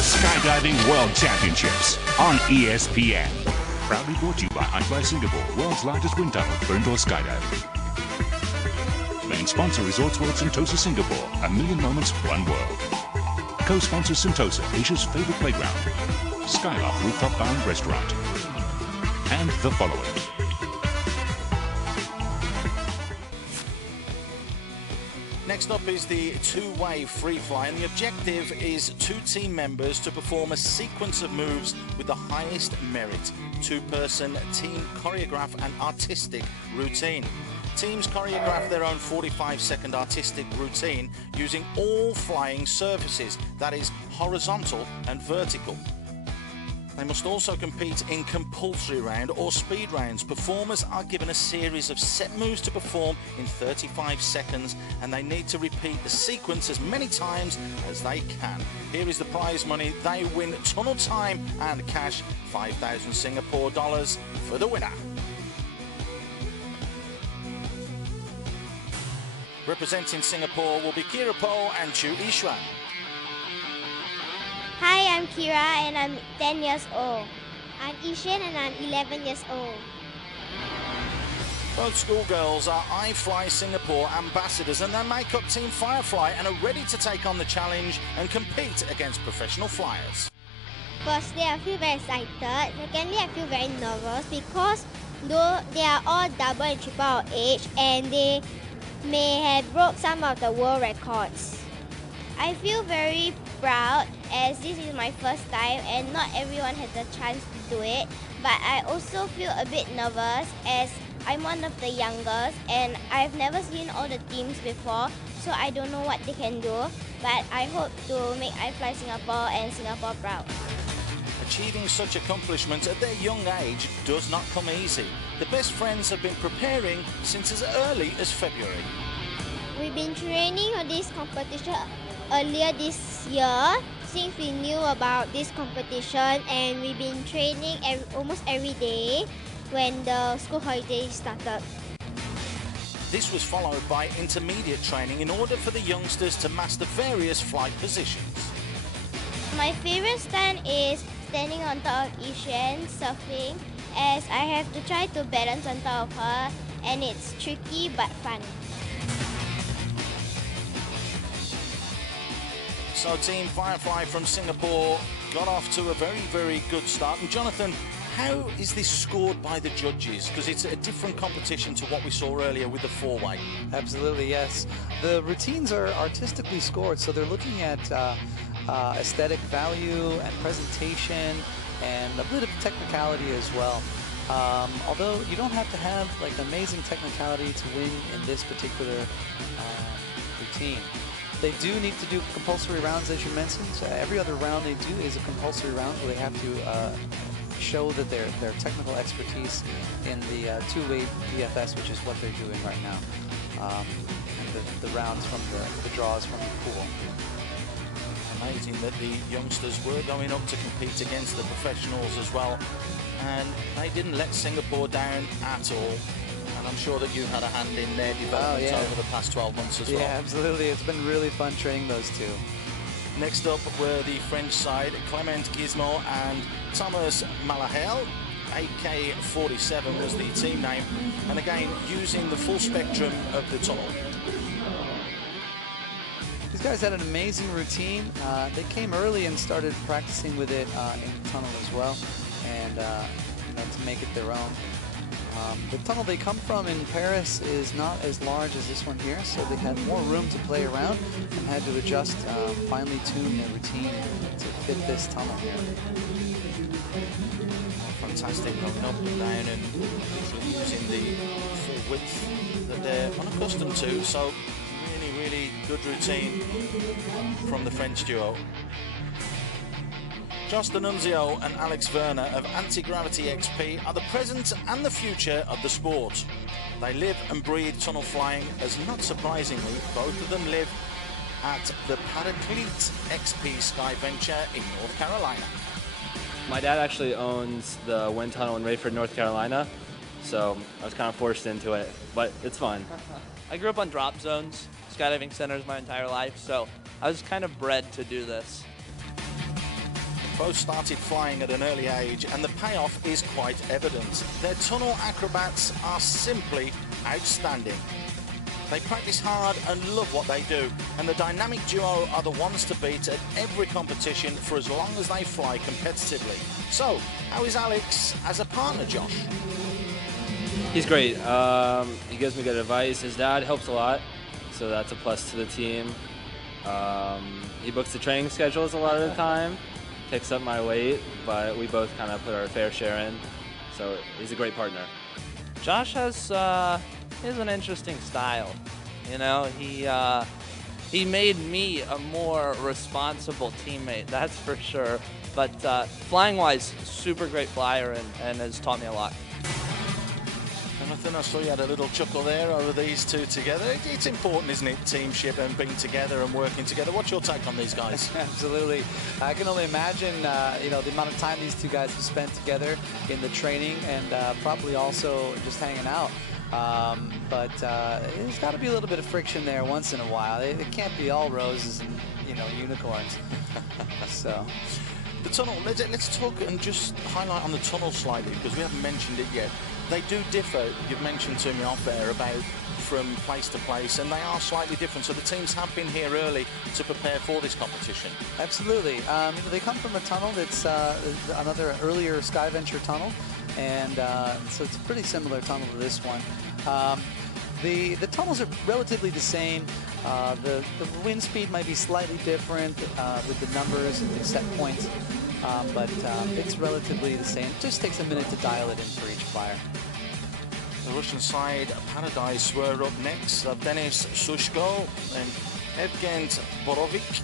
Skydiving World Championships on ESPN. Proudly brought to you by iFly Singapore, world's largest wind tunnel for indoor skydiving. Main sponsor Resorts World Sentosa Singapore, a million moments, one world. Co-sponsor Sentosa, Asia's favorite playground. Skyloft Rooftop Bar and Restaurant. And the following. Next up is the two-way free fly, and the objective is two team members to perform a sequence of moves with the highest merit. Two-person team choreograph an artistic routine. Teams choreograph their own 45-second artistic routine using all flying surfaces, that is, horizontal and vertical. They must also compete in compulsory round or speed rounds. Performers are given a series of set moves to perform in 35 seconds, and they need to repeat the sequence as many times as they can. Here is the prize money. They win tunnel time and cash, 5,000 Singapore dollars for the winner. Representing Singapore will be Kira Po and Chu Ishwan. Hi, I'm Kira and I'm 10 years old. I'm Ishan and I'm 11 years old. Both schoolgirls are iFly Singapore ambassadors, and they make up Team Firefly and are ready to take on the challenge and compete against professional flyers. Firstly, I feel very excited. Secondly, I feel very nervous because though they are all double and triple our age and they may have broke some of the world records. I feel very proud as this is my first time and not everyone has the chance to do it, but I also feel a bit nervous as I'm one of the youngest and I've never seen all the teams before, so I don't know what they can do, but I hope to make iFly Singapore and Singapore proud. Achieving such accomplishments at their young age does not come easy. The best friends have been preparing since as early as February. We've been training for this competition earlier this year since we knew about this competition, and we've been training almost every day when the school holiday started. This was followed by intermediate training in order for the youngsters to master various flight positions. My favorite stunt is standing on top of Ishan surfing, as I have to try to balance on top of her and it's tricky but fun. So Team Firefly from Singapore got off to a very, very good start. And Jonathan, how is this scored by the judges? Because it's a different competition to what we saw earlier with the four-way. Absolutely, yes. The routines are artistically scored, so they're looking at aesthetic value and presentation and a bit of technicality as well. Although you don't have to have like amazing technicality to win in this particular routine. They do need to do compulsory rounds, as you mentioned. So every other round they do is a compulsory round where they have to show that their technical expertise in the two-way VFS, which is what they're doing right now, and the rounds from the draws from the pool. Amazing that the youngsters were going up to compete against the professionals as well, and they didn't let Singapore down at all. And I'm sure that you had a hand in their development over the past 12 months as well. Yeah, absolutely. It's been really fun training those two. Next up were the French side, Clement Gizmo and Thomas Malahel. AK-47 was the team name, and again using the full spectrum of the tunnel. These guys had an amazing routine. They came early and started practicing with it in the tunnel as well, and to make it their own. The tunnel they come from in Paris is not as large as this one here, so they had more room to play around and had to adjust, finely tune their routine to fit this tunnel here. Fantastic, going up and down and using the full width that they're unaccustomed to, so really, really good routine from the French duo. Josh D'Annunzio and Alex Werner of Anti-Gravity XP are the present and the future of the sport. They live and breathe tunnel flying, as not surprisingly, both of them live at the Paraclete XP Sky Venture in North Carolina. My dad actually owns the wind tunnel in Rayford, North Carolina, so I was kind of forced into it, but it's fun. I grew up on drop zones, skydiving centers my entire life, so I was kind of bred to do this. Both started flying at an early age, and the payoff is quite evident. Their tunnel acrobats are simply outstanding. They practice hard and love what they do, and the dynamic duo are the ones to beat at every competition for as long as they fly competitively. So, how is Alex as a partner, Josh? He's great. He gives me good advice. His dad helps a lot, so that's a plus to the team. He books the training schedules a lot of the time, picks up my weight, but we both kind of put our fair share in, so he's a great partner. Josh has an interesting style. You know, he made me a more responsible teammate, that's for sure. But flying-wise, super great flyer and has taught me a lot. Jonathan, I saw you had a little chuckle there over these two together. It's important, isn't it, teamship and being together and working together. What's your take on these guys? Absolutely. I can only imagine, you know, the amount of time these two guys have spent together in the training and probably also just hanging out. But there's got to be a little bit of friction there once in a while. It can't be all roses and, you know, unicorns. So. The tunnel, let's talk and just highlight on the tunnel slightly, because we haven't mentioned it yet. They do differ, you've mentioned to me off air, about from place to place, and they are slightly different. So the teams have been here early to prepare for this competition. Absolutely. They come from a tunnel that's another earlier Skyventure tunnel, and so it's a pretty similar tunnel to this one. The tunnels are relatively the same. The wind speed might be slightly different with the numbers and the set points, but it's relatively the same. It just takes a minute to dial it in for each flyer. The Russian side, Paradise, were up next. Denis Sushko and Evgen Borovic.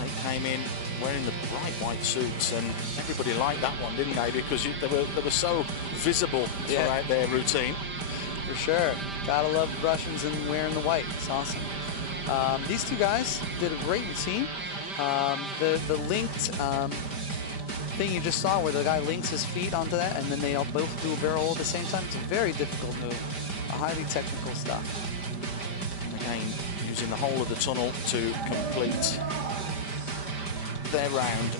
They came in wearing the bright white suits, and everybody liked that one, didn't they? Because they were so visible throughout their routine. For sure. Gotta love Russians and wearing the white. It's awesome. These two guys did a great routine. The linked thing you just saw, where the guy links his feet onto that, and then they all both do a barrel roll at the same time. It's a very difficult move. Highly technical stuff. Again, using the whole of the tunnel to complete their round.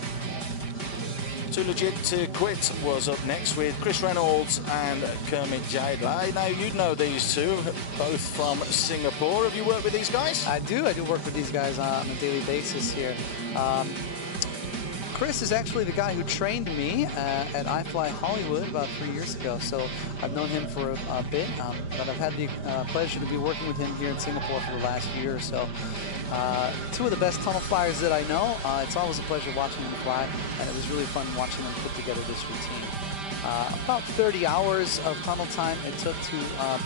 Too Legit to Quit was up next with Chris Reynolds and Kermit Jadla. Now, you know these two, both from Singapore. Have you worked with these guys? I do work with these guys on a daily basis here. Chris is actually the guy who trained me at iFly Hollywood about 3 years ago, so I've known him for a bit, but I've had the pleasure to be working with him here in Singapore for the last year or so. Two of the best tunnel flyers that I know. It's always a pleasure watching them fly, and it was really fun watching them put together this routine. About 30 hours of tunnel time it took to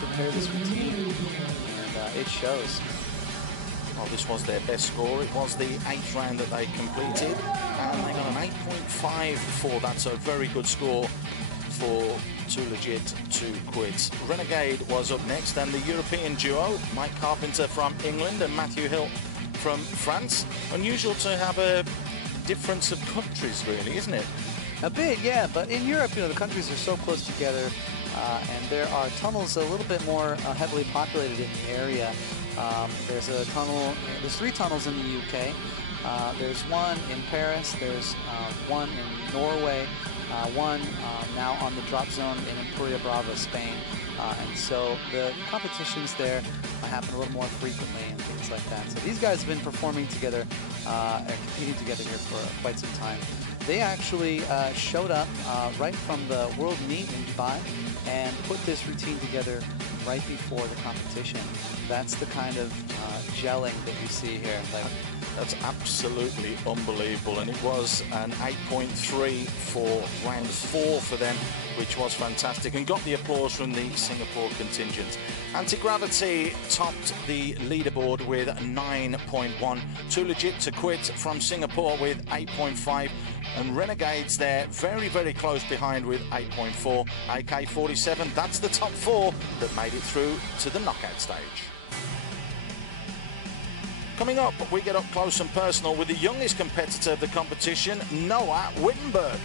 prepare this routine, and it shows. Well, this was their best score. It was the 8th round that they completed, and they got an 8.5 for that, so a very good score for Too Legit to Quit. Renegade was up next, and the European duo, Mike Carpenter from England and Matthew Hill from France. Unusual to have a difference of countries, really, isn't it? A bit, yeah, but in Europe, you know, the countries are so close together, and there are tunnels a little bit more heavily populated in the area. There's 3 tunnels in the UK. There's one in Paris, there's one in Norway, one now on the drop zone in Empuria Brava, Spain. And so the competitions there happen a little more frequently and things like that. So these guys have been performing together and competing together here for quite some time. They actually showed up right from the World Meet in Dubai and put this routine together right before the competition. That's the kind of gelling that you see here. Like, that's absolutely unbelievable, and it was an 8.3 for round 4 for them, which was fantastic, and got the applause from the Singapore contingent. Anti-Gravity topped the leaderboard with 9.1. Too Legit to Quit from Singapore with 8.5. And Renegades there, very, very close behind with 8.4. AK-47, that's the top 4 that made it through to the knockout stage. Coming up, we get up close and personal with the youngest competitor of the competition, Noah Wittenberg.